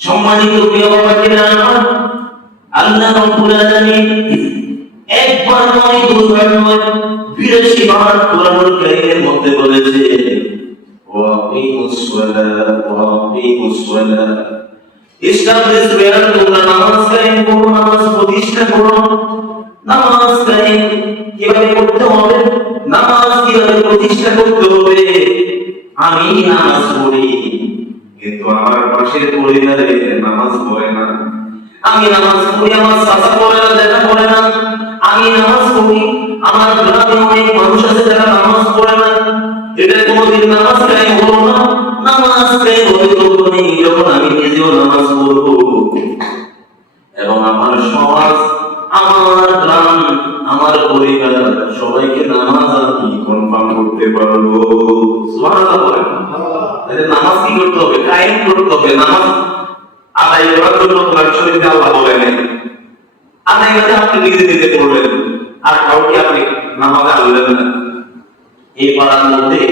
সম্মানিত প্রিয় বাবাকেরা, আল্লাহ রাব্বুল আলামিন একবার নয় দুইবার নয় ৮২ বার কোরআনুল কারীমের মধ্যে বলেছে ওয়াকিমুস সালাত ওয়াকিমুস সালাত, ইসলামের প্রেরণ তোমরা নামাজ কায়েম করো, নামাজ প্রতিষ্ঠা করো। নামাজ কায়েম কিভাবে করতে হবে, নামাজ কিভাবে প্রতিষ্ঠা করতে হবে? আমি নামাজ পড়ি কিন্তু আমার পাশের পরিবারে নামাজ পড়ে না। আমি নামাজ পড়ি, আমার চাচা পড়ে না, জ্যাঠা পড়ে না। আমি নামাজ পড়ি, আমার গ্রামে অনেক মানুষ আছে যারা নামাজ পড়ে না। এটা কোনোদিন নামাজ কায়েম হলো না। নামাজ কায়েম হবে তখনই যখন আমি নিজেও নামাজ পড়বো এবং আমার সমাজ, আমার গ্রাম, আমার পরিবার সবাইকে নামাজ আমি কনফার্ম করতে পারবো। সুবহানাল্লাহ বলেন। তাহলে নামাজ কি করতে হবে? কায়েম করতে হবে। নামাজ আদায় করার জন্য কোরআন শরীফে আল্লাহ বলেন আদায় করতে আপনি নিজে নিজে পড়বেন, আর কাউকে আপনি নামাজে আনলেন না। এই পাড়ার মধ্যে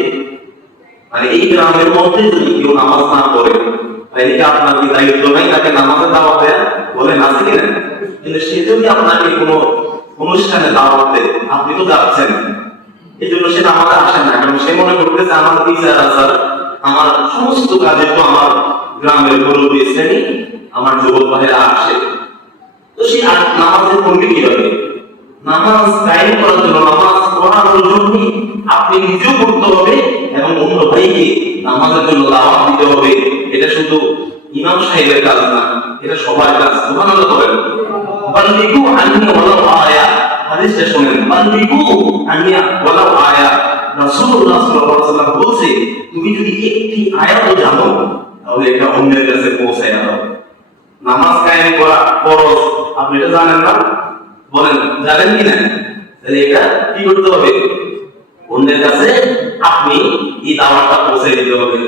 মানে এই গ্রামের মধ্যে যদি কেউ নামাজ না পড়ে তাহলে কি আপনার কি দায়িত্ব নাই তাকে নামাজে দাওয়াত দেয়া? বলেন আছে কিনা? কিন্তু সে যদি আপনাকে কোনো অনুষ্ঠানে দাওয়াত দেয়, আপনি তো যাচ্ছেন, এই জন্য সে নামাজে আসেন না, কারণ সে মনে করতেছে আমার বিচার আচার, আমার সমস্ত কাজে তো আমার গ্রামের মুরব্বী শ্রেণী, আমার যুবক ভাইরা আসে। তো সে নামাজে পড়বে কিভাবে? নামাজ কায়েম করার জন্য, নামাজ পড়ার জন্য আপনি নিজেও পড়তে হবে এবং অন্য ভাইকে নামাজের জন্য দাওয়াত দিতে হবে। এটা শুধু ইমাম সাহেবের কাজ না, এটা সবার কাজ। সুবহানাল্লাহ বলেন। বাল্লিগু আন্নি ওয়ালাউ আয়া, হাদিসটা শুনেন, বাল্লিগু আন্নি ওয়ালাউ আয়া। রাসূলুল্লাহ সাল্লাল্লাহু আলাইহি ওয়াসাল্লাম বলছে তুমি যদি একটি আয়াতও জানো তাহলে এটা অন্যের কাছে পৌঁছায় দাও। নামাজ কায়েম করা ফরজ, আপনি এটা জানেন না? বলেন জানেন কি না? তাহলে এটা কি করতে হবে? অন্যের কাছে আপনি এই দাওয়াতটা পৌঁছে দিতে হবে।